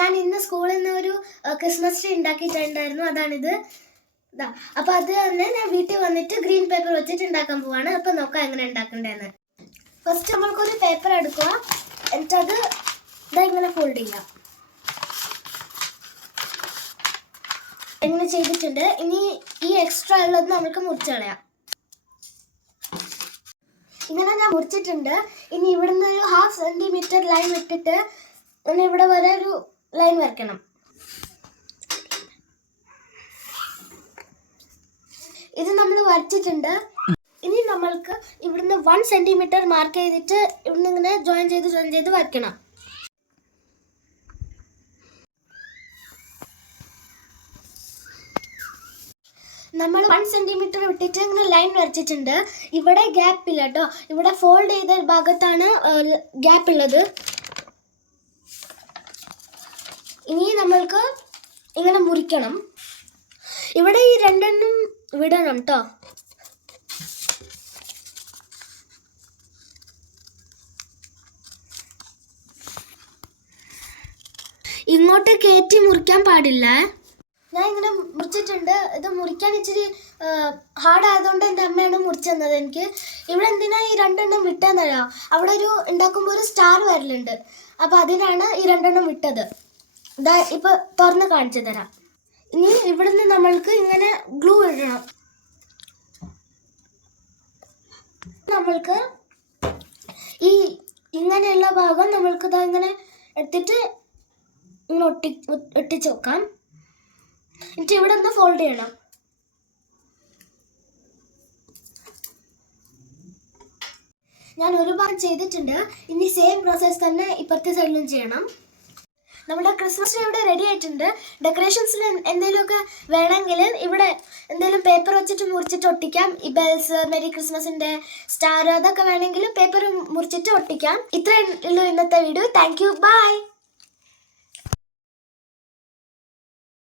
ഞാൻ ഇന്ന് സ്കൂളിൽ നിന്ന് ഒരു ക്രിസ്മസ് ട്രീ ഉണ്ടാക്കിയിട്ടുണ്ടായിരുന്നു. അതാണിത്. ഇതാ. അപ്പോൾ അത് തന്നെ ഞാൻ വീട്ടിൽ വന്നിട്ട് ഗ്രീൻ പേപ്പർ വെച്ചിട്ട് ഉണ്ടാക്കാൻ പോവാണ്. അപ്പോൾ നോക്കാം എങ്ങനെ ഉണ്ടാക്കണ്ടേന്ന്. ഫസ്റ്റ് നമ്മൾക്കൊരു പേപ്പർ എടുക്കുക, എന്നിട്ടത് ഇതാ ഇങ്ങനെ ഫോൾഡ് ചെയ്യാം. ഇങ്ങനെ ചെയ്തിട്ടുണ്ട്. ഇനി ഈ എക്സ്ട്രാ ഉള്ളത് നമുക്ക് മുറിച്ച് കളയാം. ഇങ്ങനെ ഞാൻ മുറിച്ചിട്ടുണ്ട്. ഇനി ഇവിടുന്ന് ഒരു 1/2 സെന്റിമീറ്റർ ലൈൻ വിട്ടിട്ട് ഇങ്ങനെ ഇവിടെ വരെ ഒരു ലൈൻ വരയ്ക്കണം. ഇത് നമ്മൾ വരച്ചിട്ടുണ്ട്. ഇനി നമ്മൾക്ക് ഇവിടുന്ന് 1 സെന്റിമീറ്റർ മാർക്ക് ചെയ്തിട്ട് ഇവിടുന്ന് ഇങ്ങനെ ജോയിൻ ചെയ്ത് വരയ്ക്കണം. നമ്മൾ 1 സെന്റിമീറ്റർ വിട്ടിട്ട് ഇങ്ങനെ ലൈൻ വരച്ചിട്ടുണ്ട്. ഇവിടെ ഗ്യാപ്പ് ഇല്ല കേട്ടോ. ഇവിടെ ഫോൾഡ് ചെയ്ത ഭാഗത്താണ് ഗ്യാപ്പ് ഉള്ളത്. ഇനി നമ്മൾക്ക് ഇങ്ങനെ മുറിക്കണം. ഇവിടെ ഈ രണ്ടെണ്ണം വിടണം കേട്ടോ. ഇങ്ങോട്ട് കയറ്റി മുറിക്കാൻ പാടില്ല. ഞാൻ ഇങ്ങനെ മുറിച്ചിട്ടുണ്ട്. ഇത് മുറിക്കാൻ ഇച്ചിരി ഹാർഡ് ആയതുകൊണ്ട് എൻ്റെ അമ്മയാണ് മുറിച്ചു തന്നത് എനിക്ക്. ഇവിടെ എന്തിനാ ഈ രണ്ടെണ്ണം വിട്ടെന്നറിയാം. അവിടെ ഒരു ഉണ്ടാക്കുമ്പോൾ ഒരു സ്റ്റാർ വരലുണ്ട്. അപ്പോൾ അതിനാണ് ഈ രണ്ടെണ്ണം വിട്ടത്. ഇതാ ഇപ്പോൾ തുറന്ന് കാണിച്ചു തരാം. ഇനി ഇവിടുന്ന് നമ്മൾക്ക് ഇങ്ങനെ ഗ്ലൂ ഇടണം. നമ്മൾക്ക് ഈ ഇങ്ങനെയുള്ള ഭാഗം നമ്മൾക്ക് ഇതാ ഇങ്ങനെ എടുത്തിട്ട് ഇങ്ങനെ ഒട്ടിച്ച് വെക്കാം. എന്നിട്ട് ഇവിടെ ഒന്ന് ഫോൾഡ് ചെയ്യണം. ഞാൻ ഒരുപാട് ചെയ്തിട്ടുണ്ട്. ഇനി സെയിം പ്രോസസ് തന്നെ ഇപ്പുറത്തെ സൈഡിലും ചെയ്യണം. നമ്മുടെ ക്രിസ്മസ് ട്രീ ഇവിടെ റെഡി ആയിട്ടുണ്ട്. ഡെക്കറേഷൻസിൽ എന്തെങ്കിലുമൊക്കെ വേണമെങ്കിൽ ഇവിടെ എന്തെങ്കിലും പേപ്പർ വെച്ചിട്ട് മുറിച്ചിട്ട് ഒട്ടിക്കാം. ഈ ബെൽസ്, മെരി ക്രിസ്മസിൻ്റെ സ്റ്റാർ, അതൊക്കെ വേണമെങ്കിൽ പേപ്പർ മുറിച്ചിട്ട് ഒട്ടിക്കാം. ഇത്രയേ ഉള്ളൂ ഇന്നത്തെ വീഡിയോ. Thank you. ബൈ.